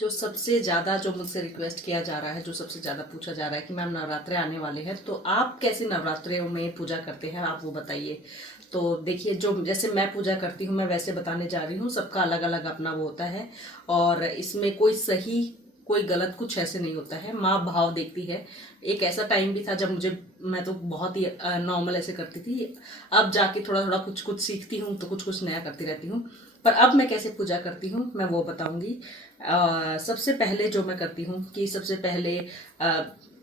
जो सबसे ज़्यादा जो मुझसे रिक्वेस्ट किया जा रहा है, जो सबसे ज़्यादा पूछा जा रहा है कि मैम नवरात्रे आने वाले हैं तो आप कैसे नवरात्रे में पूजा करते हैं, आप वो बताइए। तो देखिए, जो जैसे मैं पूजा करती हूँ मैं वैसे बताने जा रही हूँ। सबका अलग अलग अपना वो होता है और इसमें कोई सही कोई गलत कुछ ऐसे नहीं होता है। माँ भाव देखती है। एक ऐसा टाइम भी था जब मैं तो बहुत ही नॉर्मल ऐसे करती थी। अब जाके थोड़ा थोड़ा कुछ कुछ सीखती हूँ तो कुछ कुछ नया करती रहती हूँ। पर अब मैं कैसे पूजा करती हूँ मैं वो बताऊंगी। सबसे पहले जो मैं करती हूँ कि सबसे पहले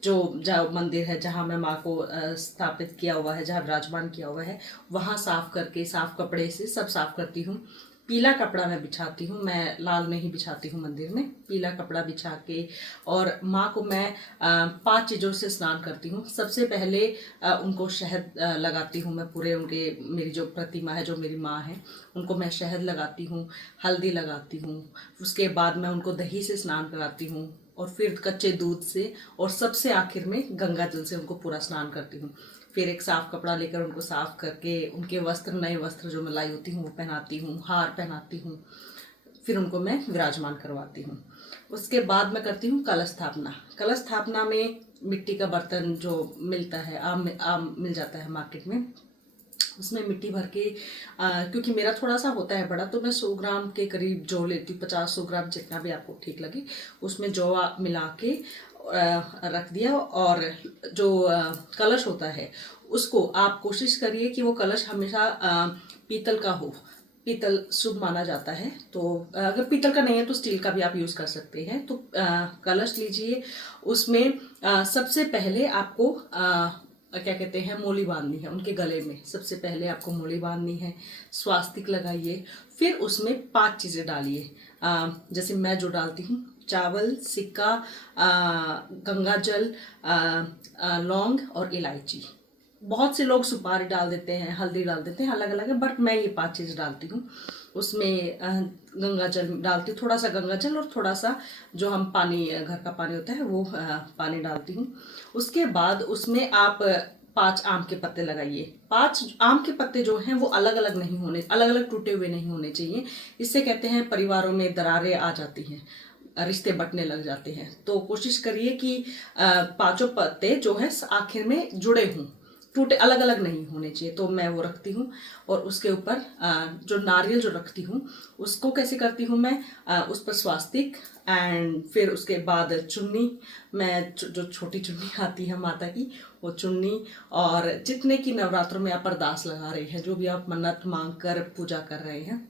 जो जहाँ मंदिर है, जहाँ मैं माँ को स्थापित किया हुआ है, जहाँ विराजमान किया हुआ है, वहाँ साफ करके साफ कपड़े से सब साफ करती हूँ। पीला कपड़ा मैं बिछाती हूँ, मैं लाल नहीं बिछाती हूँ मंदिर में। पीला कपड़ा बिछा के और माँ को मैं 5 चीज़ों से स्नान करती हूँ। सबसे पहले उनको शहद लगाती हूँ मैं। पूरे उनके, मेरी जो प्रतिमा है, जो मेरी माँ है, उनको मैं शहद लगाती हूँ, हल्दी लगाती हूँ। उसके बाद मैं उनको दही से स्नान कराती हूँ और फिर कच्चे दूध से, और सबसे आखिर में गंगा जल से उनको पूरा स्नान करती हूँ। फिर एक साफ कपड़ा लेकर उनको साफ करके उनके वस्त्र, नए वस्त्र जो मैं लाई होती हूँ वो पहनाती हूँ, हार पहनाती हूँ। फिर उनको मैं विराजमान करवाती हूँ। उसके बाद मैं करती हूँ कलश स्थापना। कलश स्थापना में मिट्टी का बर्तन जो मिलता है, आम मिल जाता है मार्केट में, उसमें मिट्टी भर के क्योंकि मेरा थोड़ा सा होता है बड़ा, तो मैं 100 ग्राम के करीब जौ लेती हूँ। 50-100 ग्राम जितना भी आपको ठीक लगे, उसमें जौ मिला के रख दिया। और जो कलश होता है उसको आप कोशिश करिए कि वो कलश हमेशा पीतल का हो। पीतल शुभ माना जाता है। तो अगर पीतल का नहीं है तो स्टील का भी आप यूज़ कर सकते हैं। तो कलश लीजिए, उसमें सबसे पहले आपको क्या कहते हैं, मोली बांधनी है उनके गले में। सबसे पहले आपको मोली बांधनी है, स्वास्तिक लगाइए, फिर उसमें 5 चीज़ें डालिए। जैसे मैं जो डालती हूँ, चावल, सिक्का, गंगा जल, लौंग और इलायची। बहुत से लोग सुपारी डाल देते हैं, हल्दी डाल देते हैं, अलग अलग है, बट मैं ये 5 चीज़ डालती हूँ। उसमें गंगा जल डालती हूँ, थोड़ा सा गंगा जल और थोड़ा सा जो हम पानी, घर का पानी होता है वो पानी डालती हूँ। उसके बाद उसमें आप 5 आम के पत्ते लगाइए। 5 आम के पत्ते जो हैं वो अलग अलग नहीं होने, अलग अलग टूटे हुए नहीं होने चाहिए। इससे कहते हैं परिवारों में दरारें आ जाती हैं, रिश्ते बंटने लग जाते हैं। तो कोशिश करिए कि 5 पत्ते जो है आखिर में जुड़े हों, टूटे अलग अलग नहीं होने चाहिए। तो मैं वो रखती हूँ। और उसके ऊपर जो नारियल जो रखती हूँ उसको कैसे करती हूँ मैं, उस पर स्वास्तिक, एंड फिर उसके बाद चुन्नी। मैं जो छोटी चुन्नी आती है माता की, वो चुन्नी, और जितने की नवरात्रों में आप अरदास लगा रहे हैं, जो भी आप मन्नत मांग कर पूजा कर रहे हैं,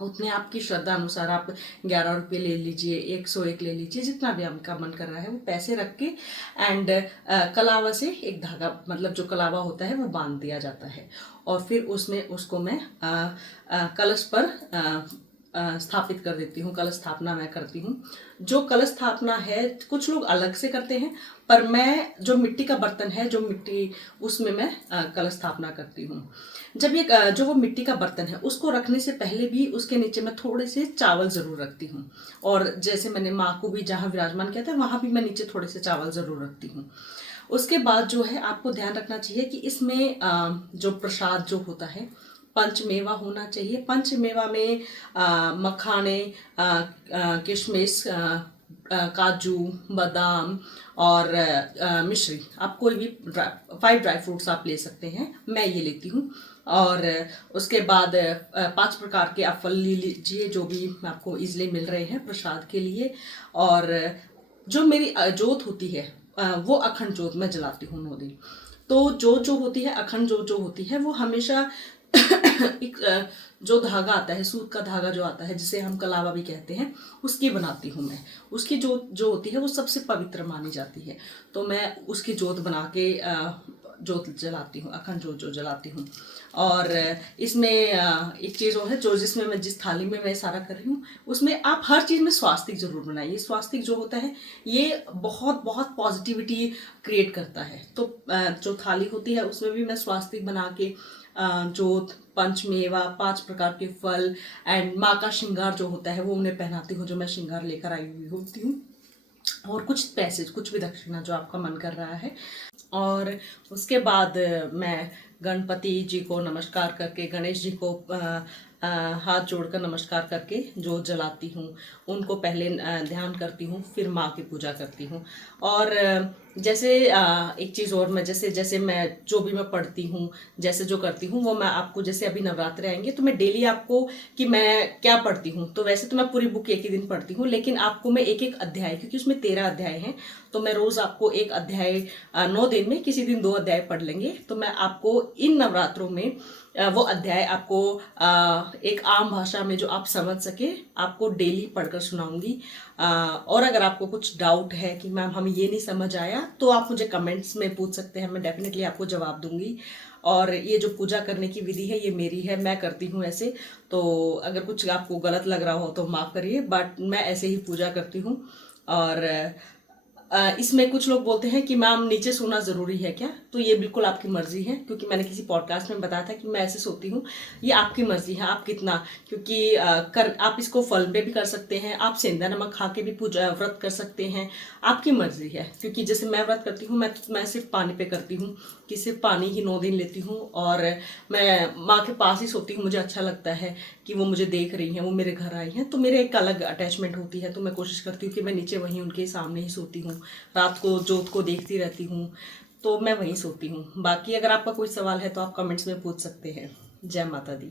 उतने आपकी श्रद्धा अनुसार आप 11 रुपये ले लीजिए, 101 ले लीजिए, जितना भी आपका मन कर रहा है वो पैसे रख के, एंड कलावा से एक धागा, मतलब जो कलावा होता है वो बांध दिया जाता है। और फिर उसमें उसको मैं कलश पर स्थापित कर देती हूँ। कलश स्थापना मैं करती हूँ। जो कलश स्थापना है कुछ लोग अलग से करते हैं, पर मैं जो मिट्टी का बर्तन है, जो मिट्टी, उसमें मैं कलश स्थापना करती हूँ। जब ये जो वो मिट्टी का बर्तन है उसको रखने से पहले भी उसके नीचे मैं थोड़े से चावल ज़रूर रखती हूँ। और जैसे मैंने माँ को भी जहाँ विराजमान किया था वहाँ भी मैं नीचे थोड़े से चावल ज़रूर रखती हूँ। उसके बाद जो है आपको ध्यान रखना चाहिए कि इसमें जो प्रसाद जो होता है, पंचमेवा होना चाहिए। पंचमेवा में मखाने, किशमिश, काजू, बादाम और मिश्री, आप कोई भी 5 ड्राई फ्रूट्स आप ले सकते हैं, मैं ये लेती हूँ। और उसके बाद 5 प्रकार के आप फल ले लीजिए, जो भी आपको इजली मिल रहे हैं प्रसाद के लिए। और जो मेरी जोत होती है, वो अखंड जोत मैं जलाती हूँ 9 दिन। तो जोत जो होती है, अखंड जोत जो होती है, वो हमेशा एक जो धागा आता है, सूत का धागा जो आता है, जिसे हम कलावा भी कहते हैं, उसकी बनाती हूँ मैं। उसकी जोत जो होती है वो सबसे पवित्र मानी जाती है। तो मैं उसकी जोत बना के जोत जलाती हूँ, अखंड जोत जो जलाती हूँ। और इसमें एक चीज़ और है, जो जिसमें मैं, जिस थाली में मैं सारा कर रही हूँ, उसमें आप हर चीज़ में स्वास्तिक जरूर बनाइए। स्वास्तिक जो होता है ये बहुत बहुत पॉजिटिविटी क्रिएट करता है। तो जो थाली होती है उसमें भी मैं स्वास्तिक बना के जोत, पंचमेवा, 5 प्रकार के फल, एंड माँ का श्रृंगार जो होता है वो उन्हें पहनाती हूँ, जो मैं श्रृंगार लेकर आई हुई होती हूँ। और कुछ पैसे, कुछ भी दक्षिणा जो आपका मन कर रहा है। और उसके बाद मैं गणपति जी को नमस्कार करके, गणेश जी को हाथ जोड़कर नमस्कार करके जोत जलाती हूँ, उनको पहले ध्यान करती हूँ, फिर माँ की पूजा करती हूँ। और जैसे एक चीज़ और, मैं जैसे मैं जो भी मैं पढ़ती हूँ, जैसे जो करती हूँ, वो मैं आपको, जैसे अभी नवरात्रे आएंगे तो मैं डेली आपको कि मैं क्या पढ़ती हूँ, तो वैसे तो मैं पूरी बुक एक ही दिन पढ़ती हूँ, लेकिन आपको मैं एक एक अध्याय, क्योंकि उसमें 13 अध्याय हैं, तो मैं रोज आपको एक अध्याय 9 दिन में किसी दिन 2 अध्याय पढ़ लेंगे, तो मैं आपको इन नवरात्रों में वो अध्याय आपको एक आम भाषा में जो आप समझ सके आपको डेली पढ़कर सुनाऊंगी। और अगर आपको कुछ डाउट है कि मैम हमें ये नहीं समझ आया, तो आप मुझे कमेंट्स में पूछ सकते हैं, मैं डेफिनेटली आपको जवाब दूंगी। और ये जो पूजा करने की विधि है ये मेरी है, मैं करती हूँ ऐसे, तो अगर कुछ आपको गलत लग रहा हो तो माफ़ करिए, बट मैं ऐसे ही पूजा करती हूँ। और इसमें कुछ लोग बोलते हैं कि मैम नीचे सोना ज़रूरी है क्या, तो ये बिल्कुल आपकी मर्जी है, क्योंकि मैंने किसी पॉडकास्ट में बताया था कि मैं ऐसे सोती हूँ। ये आपकी मर्जी है आप कितना, क्योंकि आप इसको फल में भी कर सकते हैं, आप सेंधा नमक खा के भी पूजा व्रत कर सकते हैं, आपकी मर्जी है। क्योंकि जैसे मैं व्रत करती हूँ, मैं सिर्फ पानी पे करती हूँ, कि सिर्फ पानी ही 9 दिन लेती हूँ, और मैं माँ के पास ही सोती हूँ। मुझे अच्छा लगता है कि वो मुझे देख रही हैं, वो मेरे घर आई हैं, तो मेरे एक अलग अटैचमेंट होती है, तो मैं कोशिश करती हूँ कि मैं नीचे वहीं उनके सामने ही सोती हूँ, रात को जोत को देखती रहती हूँ, तो मैं वहीं सोती हूँ। बाकी अगर आपका कोई सवाल है तो आप कमेंट्स में पूछ सकते हैं। जय माता दी।